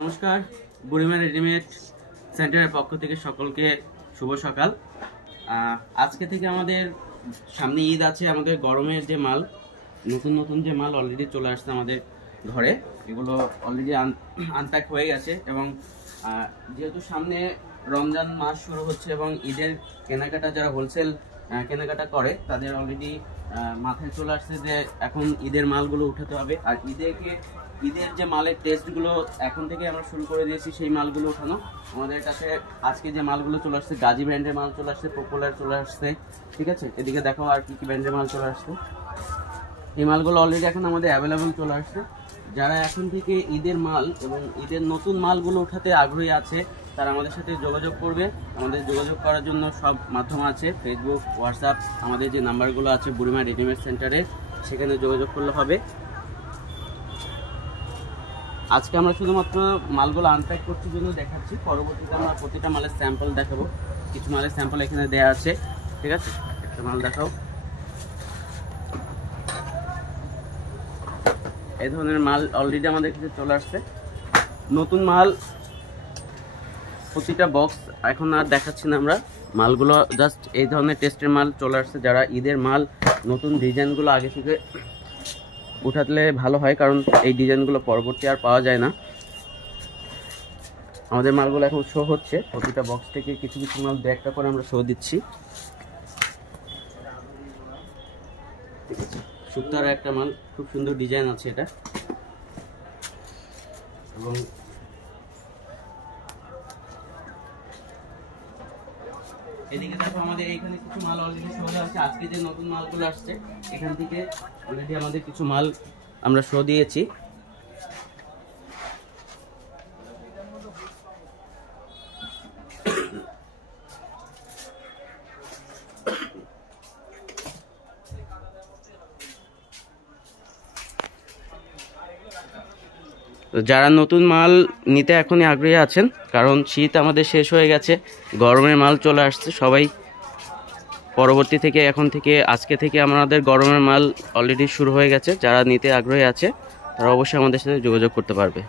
নমস্কার, বুড়িমা রেডিমেড সেন্টারের পক্ষ থেকে সকলকে শুভ সকাল। আজকে থেকে আমাদের সামনে ঈদ আছে। আমাদের গরমের যে মাল, নতুন নতুন যে মাল অলরেডি চলে আসছে আমাদের ঘরে, এগুলো অলরেডি আনপ্যাক হয়ে গেছে। এবং যেহেতু সামনে রমজান মাস শুরু হচ্ছে এবং ঈদের কেনাকাটা যারা হোলসেল কেনাকাটা করে তাদের অলরেডি মাথায় চলে আসছে যে এখন ঈদের মালগুলো উঠাতে হবে। আর ঈদের যে মালের টেস্টগুলো এখন থেকে আমরা শুরু করে দিয়েছি, সেই মালগুলো উঠানো। আমাদের কাছে আজকে যে মালগুলো চলে আসছে, গাজী ব্র্যান্ডের মাল চলে আসছে, পপুলার চলে আসছে, ঠিক আছে। এদিকে দেখো আর কি কি ব্র্যান্ডের মাল চলে আসছে। এই মালগুলো অলরেডি এখন আমাদের অ্যাভেলেবল চলে আসছে। যারা এখন থেকে ঈদের মাল এবং ঈদের নতুন মালগুলো উঠাতে আগ্রহী আছে তারা আমাদের সাথে যোগাযোগ করবে। আমাদের যোগাযোগ করার জন্য সব মাধ্যম আছে, ফেসবুক, হোয়াটসঅ্যাপ, আমাদের যে নাম্বারগুলো আছে বুড়িমা রেডিমেড সেন্টারের, সেখানে যোগাযোগ করলে হবে। আজকে আমরা শুধুমাত্র মালগুলো আনপ্যাক করছি জন্য দেখাচ্ছি, পরবর্তীতে আমরা প্রতিটা মালের স্যাম্পল দেখাবো। কিছু মালের স্যাম্পল এখানে দেওয়া আছে, ঠিক আছে। একটা মাল দেখাও। এই ধরনের মাল অলরেডি আমাদের কাছে চলে আসছে। নতুন মাল প্রতিটা বক্স এখন আর দেখাচ্ছি না আমরা, মালগুলো জাস্ট এই ধরনের টেস্টের মাল চলে আসছে। যারা ঈদের মাল নতুন ডিজাইনগুলো আগে থেকে উঠালে ভালো হয়, কারণ এই ডিজাইনগুলো পরবর্তী আর পাওয়া যায় না। আমাদের মালগুলো এখন শো হচ্ছে, প্রতিটা বক্স থেকে কিছু কিছু মাল দু একটা করে আমরা শো দিচ্ছি, ঠিক আছে। সুতার একটা মাল, খুব সুন্দর ডিজাইন আছে এটা। এবং এদিকে দেখো আমাদের এইখানে কিছু মাল অলরেডি শো দেওয়া আছে। আজকে যে নতুন মালগুলো আসছে এখান থেকে অলরেডি আমাদের কিছু মাল আমরা শো দিয়েছি। তো যারা নতুন মাল নিতে এখনই আগ্রহী আছেন, কারণ শীত আমাদের শেষ হয়ে গেছে, গরমের মাল চলে আসছে। সবাই পরবর্তী থেকে এখন থেকে আজকে থেকে আমাদের গরমের মাল অলরেডি শুরু হয়ে গেছে। যারা নিতে আগ্রহী আছে তারা অবশ্যই আমাদের সাথে যোগাযোগ করতে পারবে।